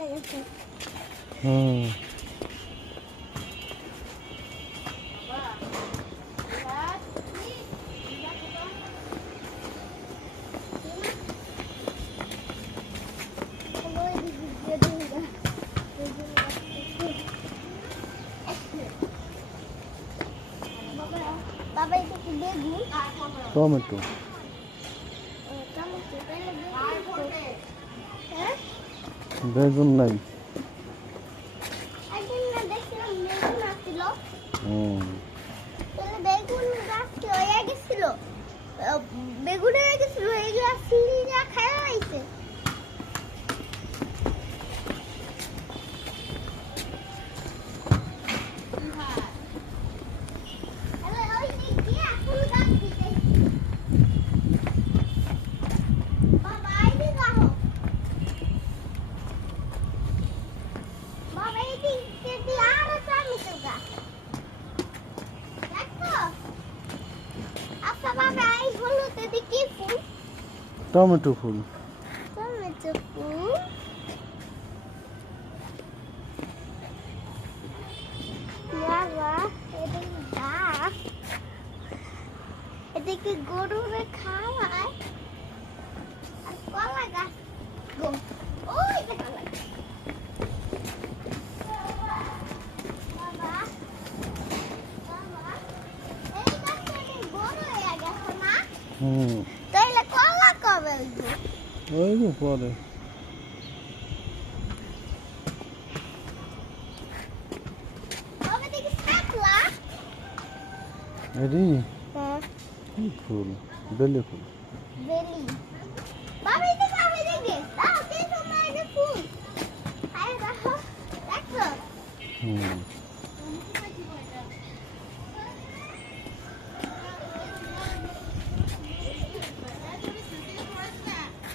হুম বাবা এটা কি বেগুন? টমেটো টমেটো তাহলে বেগুন। হ্যাঁ বেগুন নাই একদিন না দেখছিলাম বেগুন আসছিল, হুম তাহলে বেগুন গাছটি হয়ে গেছিল, বেগুন হয়ে গেছিল, এইগুলা সিঁড়িটা খাওয়া হয়েছে। টমেটো ফুল এদিকে গরুরে খাওয়ায় আর কলা গাছ ওই যে কলা গাছ। বাবা, বাবা, এই গাছটা অনেক বড় হয়ে গেছে না? হুম তাইলে কলা কবে উঠবে? ওই যে পরে কবে থেকে শাপলা? এরি হ্যাঁ, কি ফুল বেলে ফুল বেলি। বাবা এদিকে আয়, এদিকে। দাও, দেখো মা, এটা ফুল। আরে দেখো, দেখো। হুম